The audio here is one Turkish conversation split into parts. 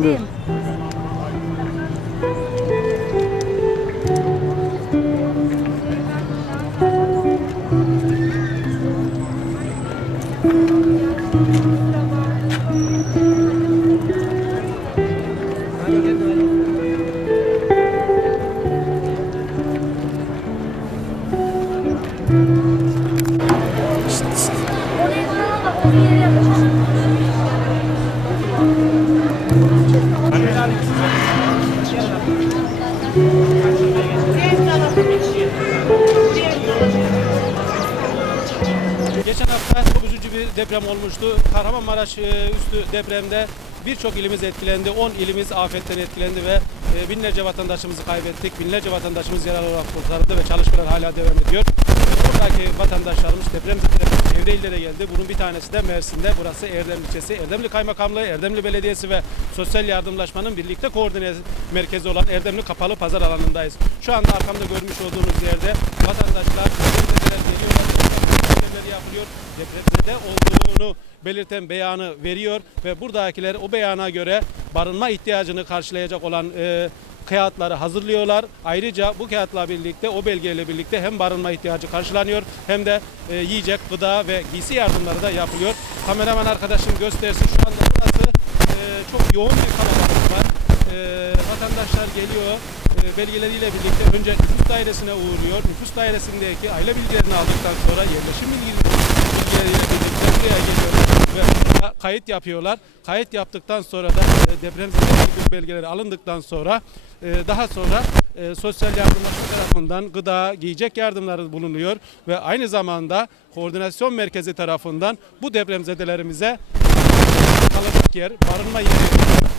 Deus. Deprem olmuştu. Kahramanmaraş e, üstü depremde birçok ilimiz etkilendi. 10 ilimiz afetten etkilendi ve e, binlerce vatandaşımızı kaybettik. Binlerce vatandaşımız yaralı olarak kurtarıldı ve çalışmalar hala devam ediyor. Buradaki vatandaşlarımız deprem çevre illere geldi. Bunun bir tanesi de Mersin'de. Burası Erdemli ilçesi. Erdemli Kaymakamlığı, Erdemli Belediyesi ve Sosyal Yardımlaşmanın birlikte koordine merkezi olan Erdemli Kapalı Pazar alanındayız. Şu anda arkamda görmüş olduğunuz yerde vatandaşlar depremzedeler geliyorlar depremleri yapılıyor. Depremde olduğunu belirten beyanı veriyor ve buradakiler o beyana göre barınma ihtiyacını karşılayacak olan e, kağıtları hazırlıyorlar. Ayrıca bu kağıtla birlikte o belgeyle birlikte hem barınma ihtiyacı karşılanıyor hem de e, yiyecek, gıda ve giysi yardımları da yapılıyor. Kameraman arkadaşım göstersin şu anda burası e, çok yoğun bir kalabalık var. E, vatandaşlar geliyor e, belgeleriyle birlikte önce nüfus dairesine uğruyor. Nüfus dairesindeki aile bilgilerini aldıktan sonra yerleşim bilgi- bilgileriyle birlikte buraya geliyorlar ve kayıt yapıyorlar. Kayıt yaptıktan sonra da e, depremzedelik belgeleri alındıktan sonra e, daha sonra e, sosyal yardımlaşma tarafından gıda, giyecek yardımları bulunuyor ve aynı zamanda koordinasyon merkezi tarafından bu depremzedelerimize kalacak yer, barınma yeri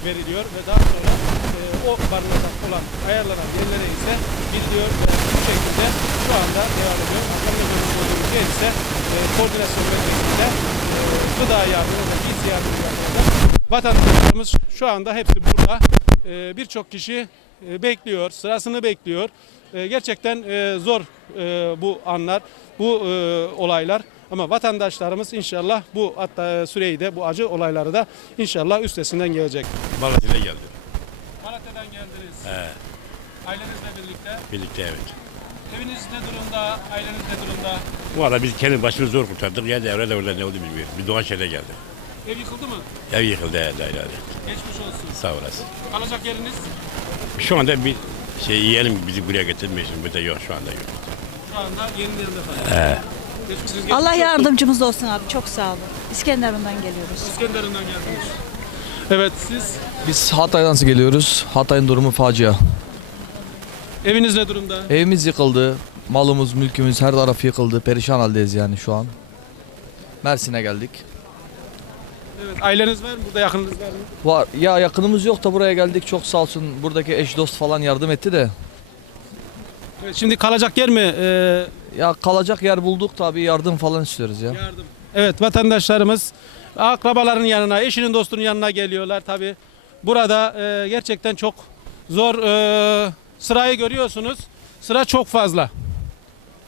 veriliyor ve daha sonra e, o barınacak olan ayarlanan yerlere ise gidiliyor ve bu şekilde şu anda devam ediyor. Arkamda görmüş yer ise koordinasyon merkezinde e, gıda yardımı ve giysi yardımı yapılacak. Vatandaşlarımız şu anda hepsi burada. E, Birçok kişi e, bekliyor, sırasını bekliyor. E, Gerçekten e, zor e, bu anlar, bu e, olaylar. Ama vatandaşlarımız inşallah bu hatta e, süreyi de bu acı olayları da inşallah üstesinden gelecek. Malatya'da geldim. Malatya'dan geldiniz. He, Ailenizle birlikte. birlikte evet. Eviniz ne durumda? Aileniz ne durumda? Valla biz kendi başımızı zor kurtardık. Ya devre de orada ne oldu bilmiyorum. Bir Doğanşehir'de geldim. Ev yıkıldı mı? Ev yıkıldı la ilahe. Geçmiş olsun. Sağ olasın. Kalacak yeriniz Şu anda bir şey yiyelim bizi buraya getirmiş. Burada yok şu anda yok. şu anda yeni yerinde falan. He. Geçmiş, geçmiş Allah olsun. yardımcımız olsun abi. Çok sağ olun. İskenderun'dan geliyoruz. İskenderun'dan geldiniz. Evet siz Biz Hatay'dan geliyoruz. Hatay'ın durumu facia. Eviniz ne durumda? Evimiz yıkıldı. Malımız, mülkümüz her taraf yıkıldı. Perişan haldeyiz yani şu an. Mersin'e geldik. Evet aileniz var mı? Burada yakınınız var mı? Var ya yakınımız yok da buraya geldik. Çok sağ olsun. Buradaki eş dost falan yardım etti de. Evet, şimdi kalacak yer mi? Ee, Ya kalacak yer bulduk tabii yardım falan istiyoruz ya. Yardım. Evet vatandaşlarımız akrabaların yanına, eşinin dostunun yanına geliyorlar tabi. Burada e, gerçekten çok zor e, sırayı görüyorsunuz. Sıra çok fazla.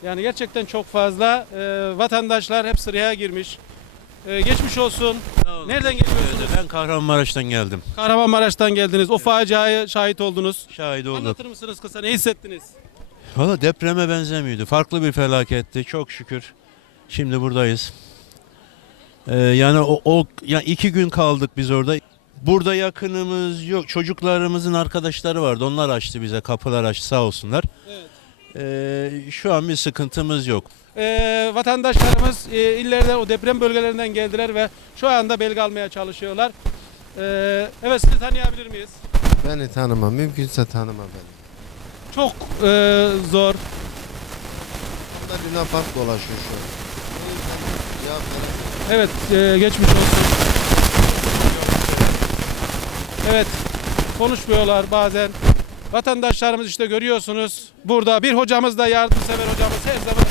Yani gerçekten çok fazla. E, vatandaşlar hep sıraya girmiş. E, geçmiş olsun. Olun. Nereden geliyorsunuz? Ben Kahramanmaraş'tan geldim. Kahramanmaraş'tan geldiniz. O faciaya şahit oldunuz. Şahit olduk. Anlatır mısınız kısa? Ne hissettiniz? Valla depreme benzemiyordu. Farklı bir felaketti. Çok şükür. Şimdi buradayız. Ee, yani o, o ya iki gün kaldık biz orada. Burada yakınımız yok. Çocuklarımızın arkadaşları vardı. Onlar açtı bize kapılar açtı sağ olsunlar. Evet. Ee, şu an bir sıkıntımız yok. E, vatandaşlarımız e, illerden o deprem bölgelerinden geldiler ve şu anda belge almaya çalışıyorlar. E, evet sizi tanıyabilir miyiz? Beni tanıma, mümkünse tanıma beni. Çok e, zor. Burada Luna Park dolaşıyor şu an. O yüzden. Evet e, geçmiş olsun. Evet konuşmuyorlar bazen. Vatandaşlarımız işte görüyorsunuz. Burada bir hocamız da yardımsever hocamız her zaman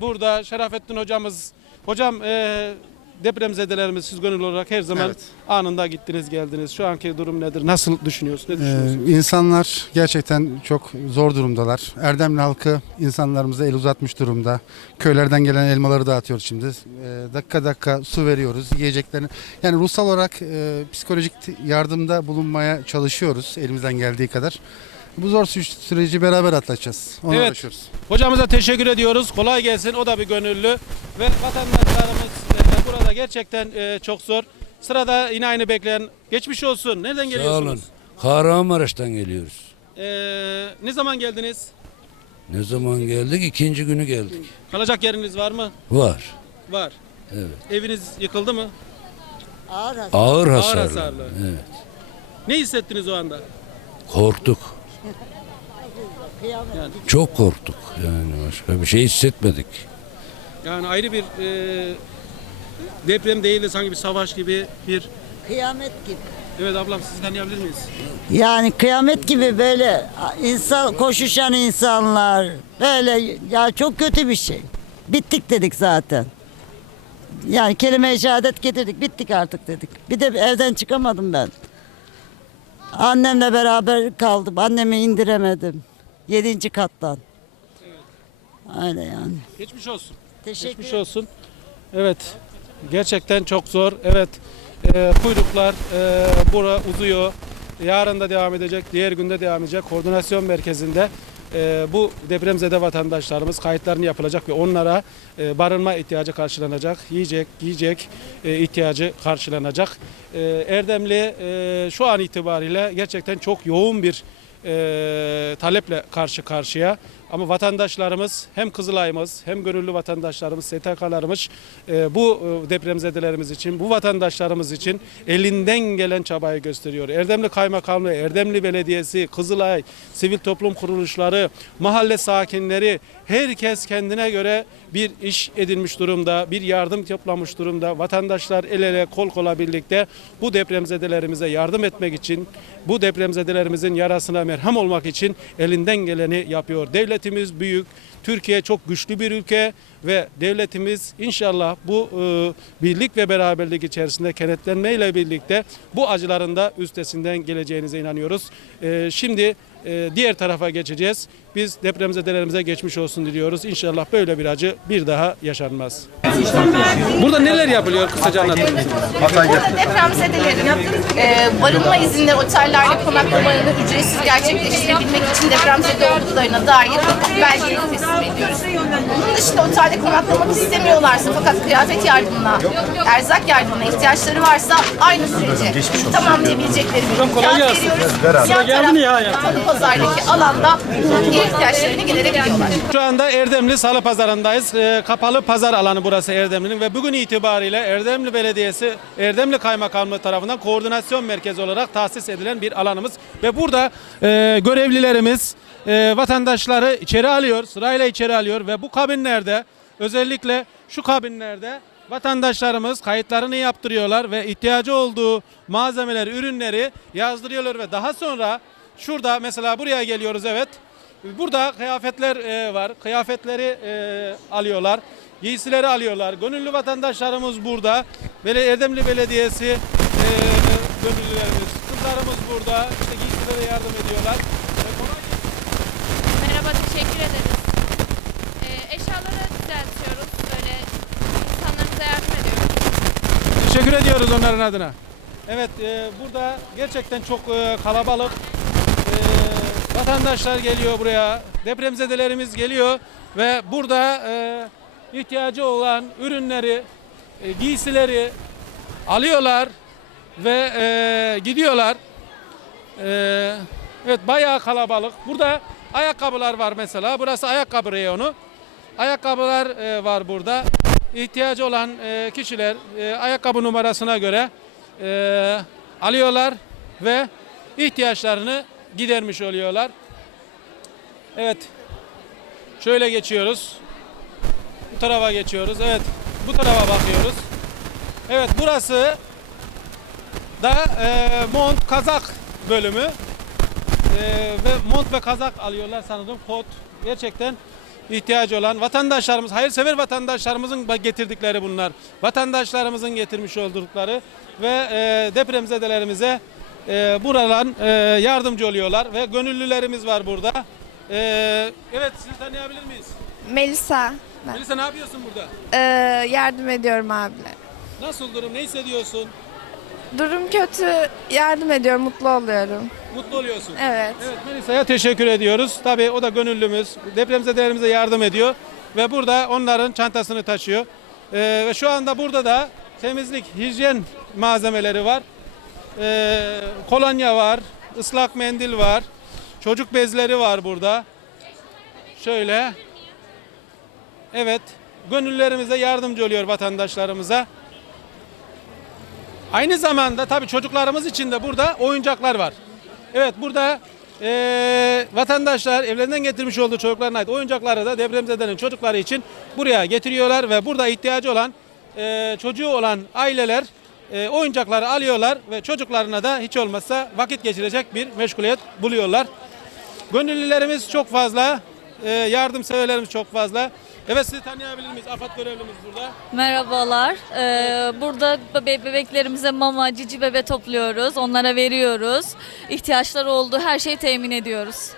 burada. Şerafettin hocamız. Hocam e, depremzedelerimiz siz gönüllü olarak her zaman Evet. anında gittiniz geldiniz. Şu anki durum nedir? Nasıl düşünüyorsunuz? Ne Ee, düşünüyorsunuz? insanlar gerçekten çok zor durumdalar. Erdemli halkı insanlarımıza el uzatmış durumda. Köylerden gelen elmaları dağıtıyoruz şimdi. Ee, dakika dakika su veriyoruz. Yiyeceklerini. Yani ruhsal olarak e, psikolojik yardımda bulunmaya çalışıyoruz elimizden geldiği kadar. Bu zor sü- süreci beraber atlatacağız. Ona Evet. uğraşıyoruz. Hocamıza teşekkür ediyoruz. Kolay gelsin. O da bir gönüllü. Ve vatandaşlarımız e, burada gerçekten e, çok zor. Sırada yine aynı bekleyen geçmiş olsun. Nereden Sağ olun. geliyorsunuz? Kahramanmaraş'tan geliyoruz. E, ne zaman geldiniz? Ne zaman geldik? İkinci günü geldik. Kalacak yeriniz var mı? Var. Var. Evet. Eviniz yıkıldı mı? Ağır hasarlı. hasarlı. Evet. Ne hissettiniz o anda? Korktuk. Çok korktuk. Yani başka bir şey hissetmedik. Yani ayrı bir e, deprem değil de sanki bir savaş gibi bir... Kıyamet gibi. Evet ablam sizi tanıyabilir miyiz? Yani kıyamet gibi böyle insan koşuşan insanlar böyle ya çok kötü bir şey. Bittik dedik zaten. Yani kelime-i şehadet getirdik bittik artık dedik. Bir de evden çıkamadım ben. Annemle beraber kaldım. Annemi indiremedim. Yedinci kattan. Öyle yani. Geçmiş olsun. Teşekkür Geçmiş olsun. Evet. Gerçekten çok zor. Evet. E, kuyruklar e, bura uzuyor. Yarın da devam edecek. Diğer günde devam edecek. Koordinasyon merkezinde e, bu depremzede vatandaşlarımız kayıtlarını yapılacak ve onlara e, barınma ihtiyacı karşılanacak. Yiyecek, giyecek e, ihtiyacı karşılanacak. E, Erdemli e, şu an itibariyle gerçekten çok yoğun bir taleple karşı karşıya. Ama vatandaşlarımız hem Kızılay'ımız hem gönüllü vatandaşlarımız, STK'larımız e, bu e, depremzedelerimiz için, bu vatandaşlarımız için elinden gelen çabayı gösteriyor. Erdemli Kaymakamlığı, Erdemli Belediyesi, Kızılay, sivil toplum kuruluşları, mahalle sakinleri herkes kendine göre bir iş edinmiş durumda, bir yardım toplamış durumda. Vatandaşlar el ele kol kola birlikte bu depremzedelerimize yardım etmek için, bu depremzedelerimizin yarasına merhem olmak için elinden geleni yapıyor. Devletimiz büyük, Türkiye çok güçlü bir ülke ve devletimiz inşallah bu e, birlik ve beraberlik içerisinde kenetlenmeyle birlikte bu acıların da üstesinden geleceğinize inanıyoruz. E, şimdi e, diğer tarafa geçeceğiz. Biz depremzedelerimize geçmiş olsun diliyoruz. İnşallah böyle bir acı bir daha yaşanmaz. Burada neler yapılıyor kısaca anlatın. Burada depremzedelerin e, barınma izinli otellerde konaklamalarını ücretsiz gerçekleştirebilmek için depremzede olduklarına dair belgeyi teslim ediyoruz. Bunun dışında otelde konaklamak istemiyorlarsa fakat kıyafet yardımına, erzak yardımına ihtiyaçları varsa aynı süreci tamamlayabilecekleri bir imkan veriyoruz. Yan tarafta pazardaki alanda ihtiyaçlarını giderebiliyorlar. Şu anda Erdemli Salı Pazarı'ndayız. Ee, kapalı pazar alanı burası Erdemli'nin ve bugün itibariyle Erdemli Belediyesi, Erdemli Kaymakamlığı tarafından koordinasyon merkezi olarak tahsis edilen bir alanımız. Ve burada e, görevlilerimiz e, vatandaşları içeri alıyor, sırayla içeri alıyor ve bu kabinlerde özellikle şu kabinlerde vatandaşlarımız kayıtlarını yaptırıyorlar ve ihtiyacı olduğu malzemeleri, ürünleri yazdırıyorlar ve daha sonra şurada mesela buraya geliyoruz evet. Burada kıyafetler e, var. Kıyafetleri e, alıyorlar. Giysileri alıyorlar. Gönüllü vatandaşlarımız burada. Böyle Erdemli Belediyesi e, gönüllülerimiz, kızlarımız burada. İşte giysilere yardım ediyorlar. E. Merhaba, teşekkür ederiz. Ee, eşyaları düzeltiyoruz. Böyle insanlarımıza yardım ediyoruz. Teşekkür ediyoruz onların adına. Evet e, burada gerçekten çok e, kalabalık. Vatandaşlar geliyor buraya. Depremzedelerimiz geliyor ve burada e, ihtiyacı olan ürünleri, e, giysileri alıyorlar ve e, gidiyorlar. E, evet bayağı kalabalık. Burada ayakkabılar var mesela. Burası ayakkabı reyonu. Ayakkabılar e, var burada. İhtiyacı olan e, kişiler e, ayakkabı numarasına göre e, alıyorlar ve ihtiyaçlarını gidermiş oluyorlar. Evet. Şöyle geçiyoruz. Bu tarafa geçiyoruz. Evet. Bu tarafa bakıyoruz. Evet burası da e, mont kazak bölümü. E, ve mont ve kazak alıyorlar sanırım kot. Gerçekten ihtiyacı olan vatandaşlarımız, hayırsever vatandaşlarımızın getirdikleri bunlar. Vatandaşlarımızın getirmiş oldukları ve e, depremzedelerimize e, buradan e, yardımcı oluyorlar ve gönüllülerimiz var burada. E, evet sizi tanıyabilir miyiz? Melisa. Melisa ne yapıyorsun burada? Ee, yardım ediyorum abile. Nasıl durum? Ne hissediyorsun? Durum kötü. Yardım ediyorum. Mutlu oluyorum. Mutlu oluyorsun. Evet. Evet Melisa'ya teşekkür ediyoruz. Tabii o da gönüllümüz. Depremzedelerimize yardım ediyor. Ve burada onların çantasını taşıyor. Ee, ve şu anda burada da temizlik, hijyen malzemeleri var. Ee, kolonya var, ıslak mendil var. Çocuk bezleri var burada. Şöyle. Evet. Gönüllerimize yardımcı oluyor vatandaşlarımıza. Aynı zamanda tabii çocuklarımız için de burada oyuncaklar var. Evet burada eee, vatandaşlar evlerinden getirmiş olduğu çocuklarına ait oyuncakları da depremzedenin çocukları için buraya getiriyorlar ve burada ihtiyacı olan eee, çocuğu olan aileler eee, oyuncakları alıyorlar ve çocuklarına da hiç olmazsa vakit geçirecek bir meşguliyet buluyorlar. Gönüllülerimiz çok fazla, eee, yardımseverlerimiz çok fazla. Evet sizi tanıyabilir miyiz? AFAD görevlimiz burada. Merhabalar. Ee, burada bebe- bebeklerimize mama, cici bebe topluyoruz. Onlara veriyoruz. İhtiyaçları olduğu her şeyi temin ediyoruz.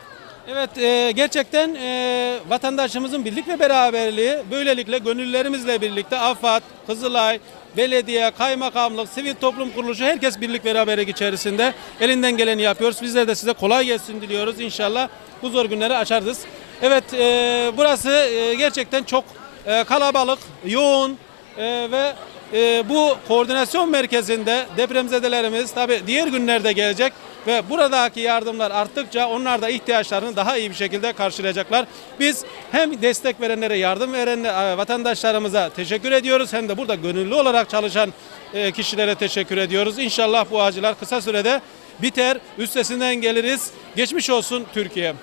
Evet e, gerçekten e, vatandaşımızın birlik ve beraberliği böylelikle gönüllülerimizle birlikte AFAD, Kızılay, belediye, kaymakamlık, sivil toplum kuruluşu herkes birlik beraberlik içerisinde elinden geleni yapıyoruz. Bizler de size kolay gelsin diliyoruz. İnşallah bu zor günleri açarız. Evet e, burası e, gerçekten çok e, kalabalık, yoğun e, ve e, bu koordinasyon merkezinde depremzedelerimiz tabi diğer günlerde gelecek ve buradaki yardımlar arttıkça onlar da ihtiyaçlarını daha iyi bir şekilde karşılayacaklar. Biz hem destek verenlere, yardım veren e, vatandaşlarımıza teşekkür ediyoruz hem de burada gönüllü olarak çalışan e, kişilere teşekkür ediyoruz. İnşallah bu acılar kısa sürede biter, üstesinden geliriz. Geçmiş olsun Türkiye.